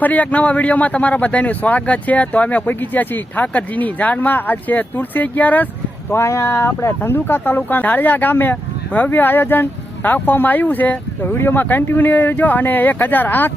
ફરી એક નવા વિડીયોમાં તમારા બધાનું સ્વાગત છે। તો અમે પહોંચી ગયા છીએ ઠાકરજીની જાનમાં। આજ છે તુલસી 11। તો અહીંયા આપણે ધંધુકા તાલુકા ઢાળિયા ગામે ભવ્ય આયોજન રાખવામાં આવ્યું છે। તો વિડીયોમાં કન્ટિન્યુ રહેજો અને 1008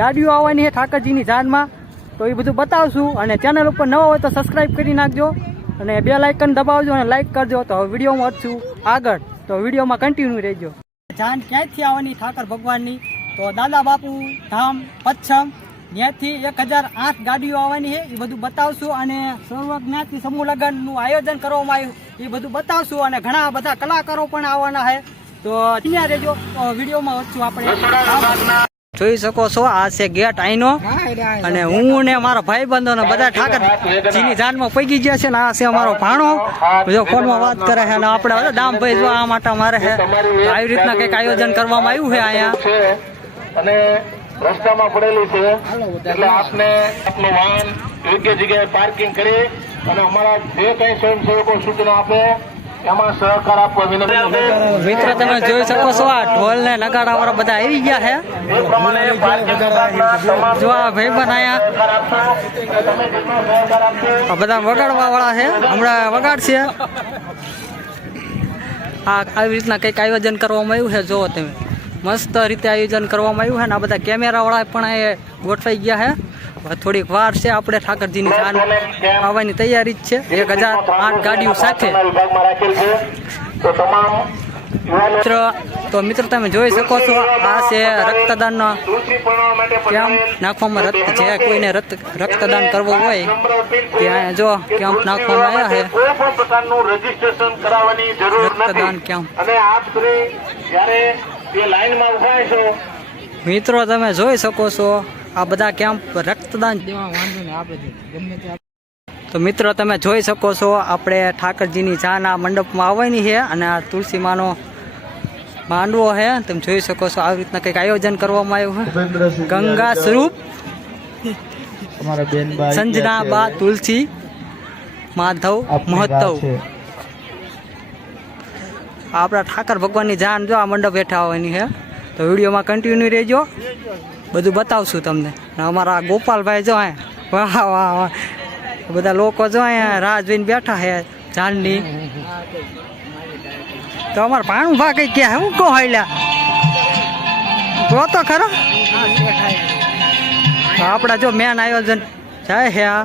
ગાડીઓ આવવાની છે ઠાકરજીની જાનમાં। તો એ બધું બતાવશું અને ચેનલ ઉપર નવા હોય તો સબસ્ક્રાઈબ કરી નાખજો અને બેલ આઇકન દબાવજો અને લાઈક કરજો। તો વિડીયોમાં વધશું આગળ, તો વિડીયોમાં કન્ટિન્યુ રહેજો। જાન ક્યાંથી આવવાની ઠાકર ભગવાનની? તો દાદા બાપુ ધામ પચ્છમ ત્યાંથી 1008 ગાડીઓ આવવાની છે, એ બધું બતાવશું અને સર્વજ્ઞાતિ સમૂહ લગ્નનું આયોજન કરવામાં આવ્યું એ બધું બતાવશું અને ઘણા બધા કલાકારો પણ આવવાના છે। તો ત્યાં રહેજો, તો વિડીયોમાં વધશું આપણે। જોઈ શકો છો આ છે ગેટ આઈનો અને હું ને મારા ભાઈ બંધો ને બધા ઠાકરજીની જાનમાં પગી ગયા છે ને આ છે અમારો ભાણો જો ફોનમાં વાત કરે છે અને આપણે દામભાઈ જો આ માટે મારે છે આવી રીતના કંઈક આયોજન કરવામાં આવ્યું છે અહીંયા અને રસ્તામાં પડેલી છે એટલે આપને આપનું વાહન યોગ્ય જગ્યાએ પાર્કિંગ કરી અને અમારા જે કઈ સ્વયંસેવકો સૂચના આપે એમાં સહકાર આપવા વિનંતી। મિત્ર તમે જોઈ શકો છો આ ઢોલ ને નગાડા વાળા બધા આવી ગયા છે। એ પ્રમાણે પાર્કિંગ વિભાગના તમામ જો આ ભાઈ બનાયા આ બધા વગાડવા વાળા છે, હમણાં વગાડશે। આવી રીતના કંઈક આયોજન કરવામાં આવ્યું છે, જો તમે મસ્ત રીતે આયોજન કરવામાં આવ્યું છે ને આ બધા કેમેરા વાળા પણ એ ગોઠવાઈ ગયા છે। થોડીક વાર છે, આપણે ઠાકરજીની જાન આવવાની તૈયારી જ છે 1008 ગાડીઓ સાથે। મિત્ર તમે જોઈ શકો છો આ છે રક્તદાનનો કેમ્પ નાખવામાં જે કોઈને રક્તદાન કરવો હોય ત્યાં જો કેમ્પ નાખવામાં આવ્યા છે, રક્તદાન કેમ્પ। મિત્રો તમે જોઈ શકો છો આ બધા કેમ્પ રક્તદાન તો મિત્રો તમે જોઈ શકો છો આપણે ઠાકરજીની જાન આ મંડપમાં આવવાની છે અને આ તુલસી માનો માંડવો છે, તમે જોઈ શકો છો આવી રીતના કંઈક આયોજન કરવામાં આવ્યું છે। ગંગા સ્વરૂપ સંજના બા તુલસી માધવ મહોત્સવ આપણા ઠાકર ભગવાનની જાન જો આ મંડપ હેઠા આવવાની છે। તો વિડીયોમાં કન્ટિન્યુ રહેજો, બધું બતાવશું તમને। અમારા ગોપાલભાઈ જો વાહ વાહ વાહ બધા લોકો જો અહીંયા રાહ જોઈને બેઠા છે જાનની। તો અમારા ભાણું ભા કઈ ક્યાં હું કહો હાલ્યા કહો તો ખરો આપણા જો મેન આયોજન જાય છે આ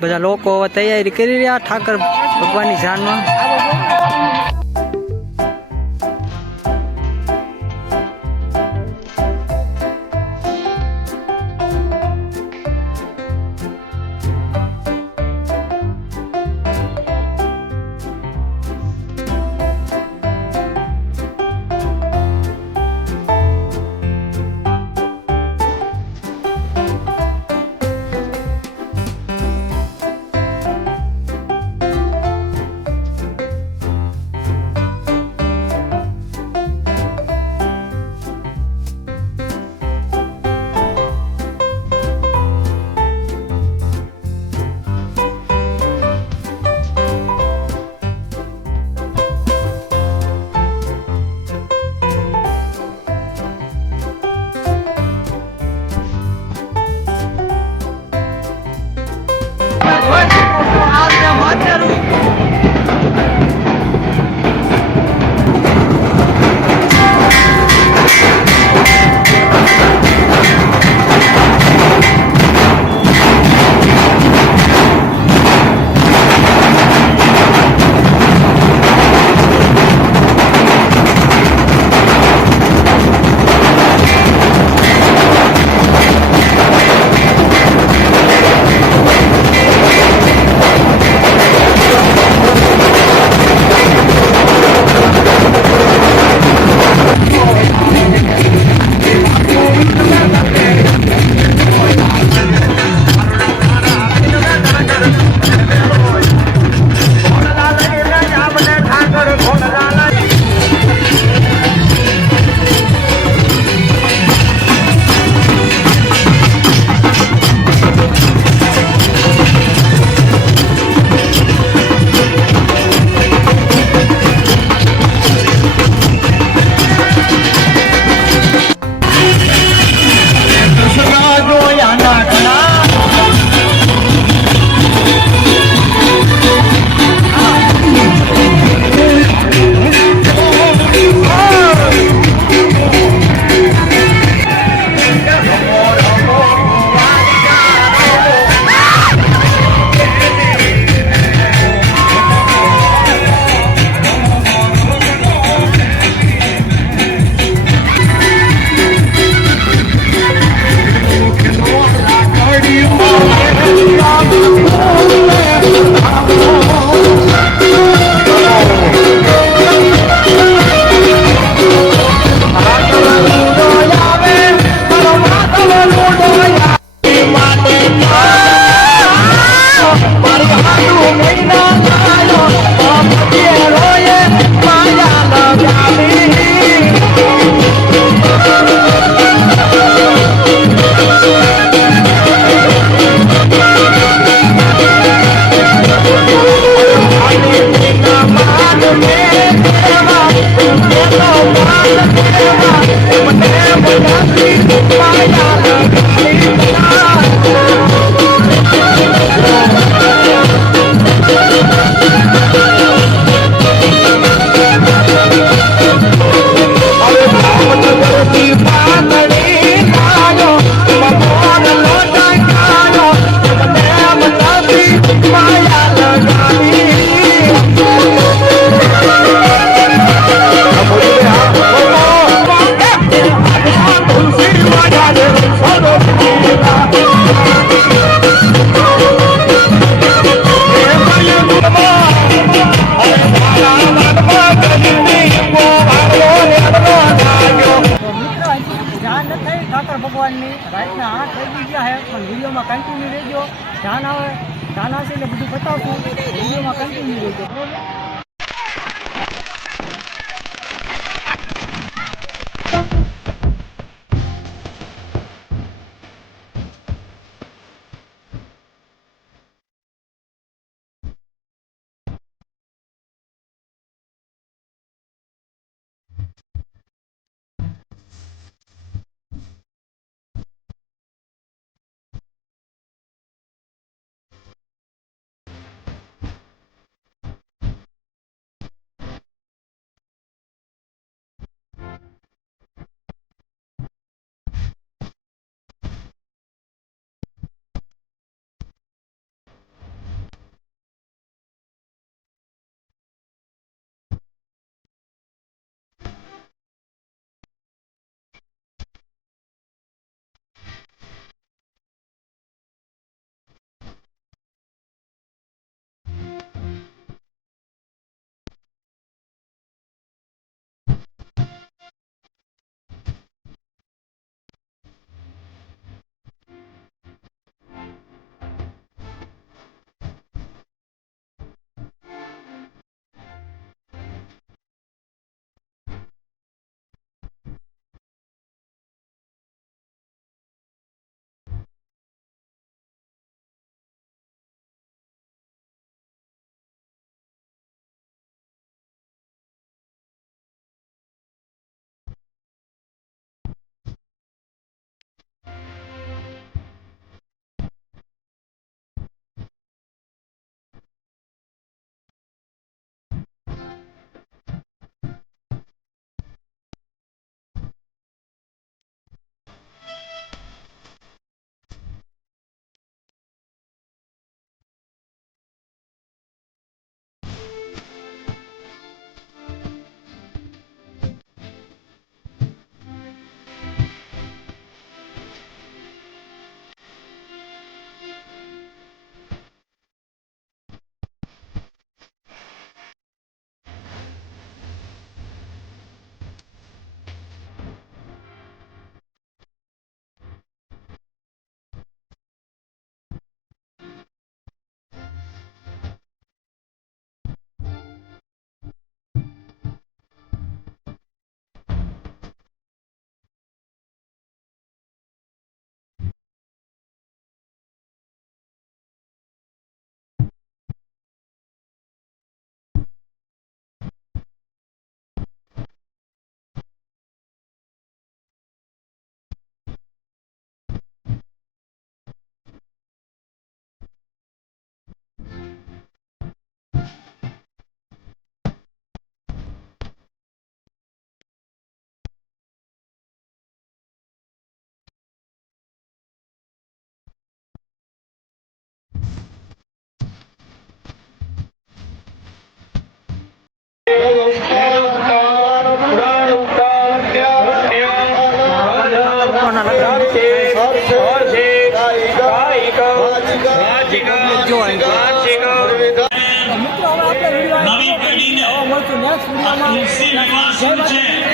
બધા લોકો તૈયારી કરી રહ્યા ઠાકર ભગવાનની જાનમાં। વિડીયોમાં કન્ટિન્યુ રહેજો. ધ્યાન આવશે એટલે બધું બતાવશું. વિડીયોમાં કન્ટિન્યુ રહેજો.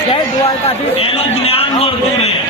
જય દ્વારકાધીશ.